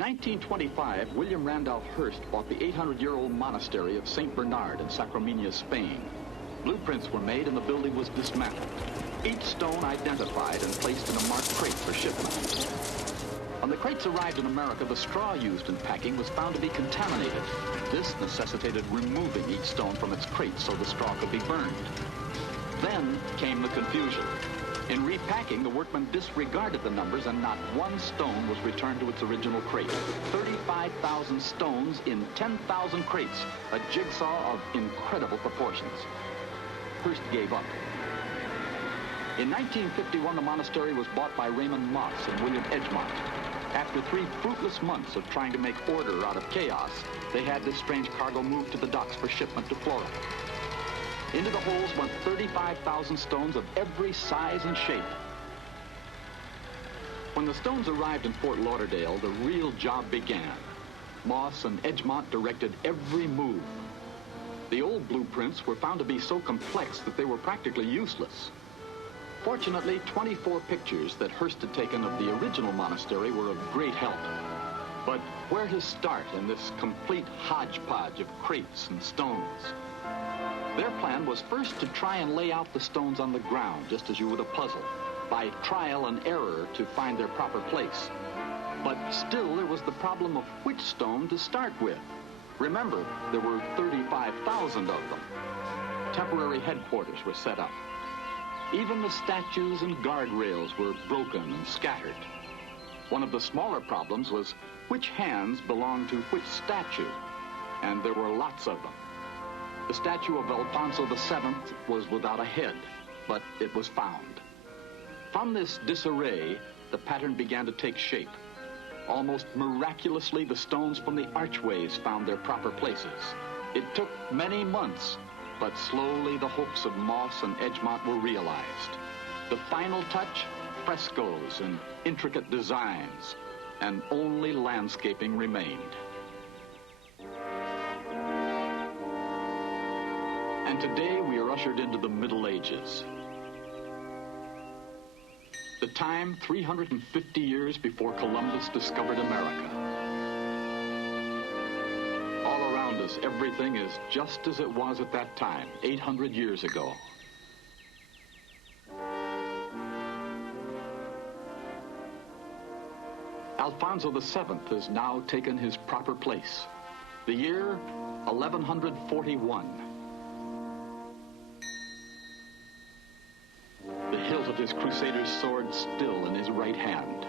1925, William Randolph Hearst bought the 800-year-old monastery of St. Bernard in Sacramento, Spain. Blueprints were made and the building was dismantled. Each stone identified and placed in a marked crate for shipment. When the crates arrived in America, the straw used in packing was found to be contaminated. This necessitated removing each stone from its crate so the straw could be burned. Then came the confusion. In repacking, the workmen disregarded the numbers and not one stone was returned to its original crate. 35,000 stones in 10,000 crates, a jigsaw of incredible proportions. Hearst gave up. In 1951, the monastery was bought by Raymond Moss and William Edgemont. After 3 fruitless months of trying to make order out of chaos, they had this strange cargo moved to the docks for shipment to Florida. Into the holes went 35,000 stones of every size and shape. When the stones arrived in Fort Lauderdale, the real job began. Moss and Edgemont directed every move. The old blueprints were found to be so complex that they were practically useless. Fortunately, 24 pictures that Hearst had taken of the original monastery were of great help. But where to start in this complete hodgepodge of crates and stones? Their plan was first to try and lay out the stones on the ground, just as you would a puzzle, by trial and error to find their proper place. But still, there was the problem of which stone to start with. Remember, there were 35,000 of them. Temporary headquarters were set up. Even the statues and guardrails were broken and scattered. One of the smaller problems was which hands belonged to which statue, and there were lots of them. The statue of Alfonso VII was without a head, but it was found. From this disarray, the pattern began to take shape. Almost miraculously, the stones from the archways found their proper places. It took many months, but slowly the hopes of Moss and Edgemont were realized. The final touch, frescoes and intricate designs, and only landscaping remained. And today we are ushered into the Middle Ages. The time 350 years before Columbus discovered America. All around us, everything is just as it was at that time, 800 years ago. Alfonso VII has now taken his proper place. The year 1141. The hilt of his crusader's sword still in his right hand.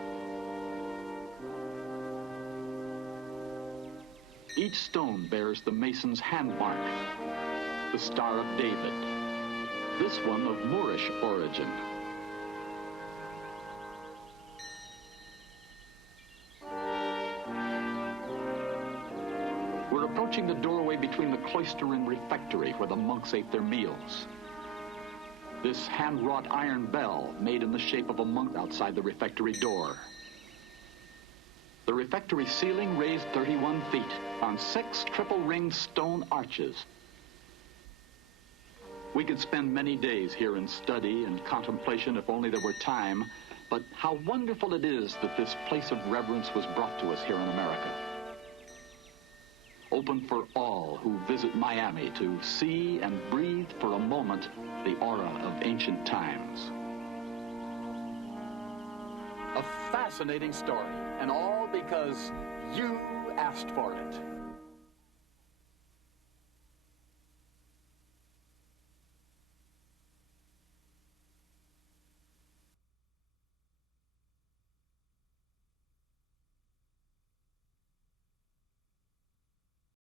Each stone bears the mason's hand mark, the Star of David, this one of Moorish origin. We're approaching the doorway between the cloister and refectory where the monks ate their meals. This hand-wrought iron bell made in the shape of a monk outside the refectory door. The refectory ceiling raised 31 feet on 6 triple-ringed stone arches. We could spend many days here in study and contemplation if only there were time, but how wonderful it is that this place of reverence was brought to us here in America. Open for all who visit Miami to see and breathe for a moment the aura of ancient times. A fascinating story, and all because you asked for it.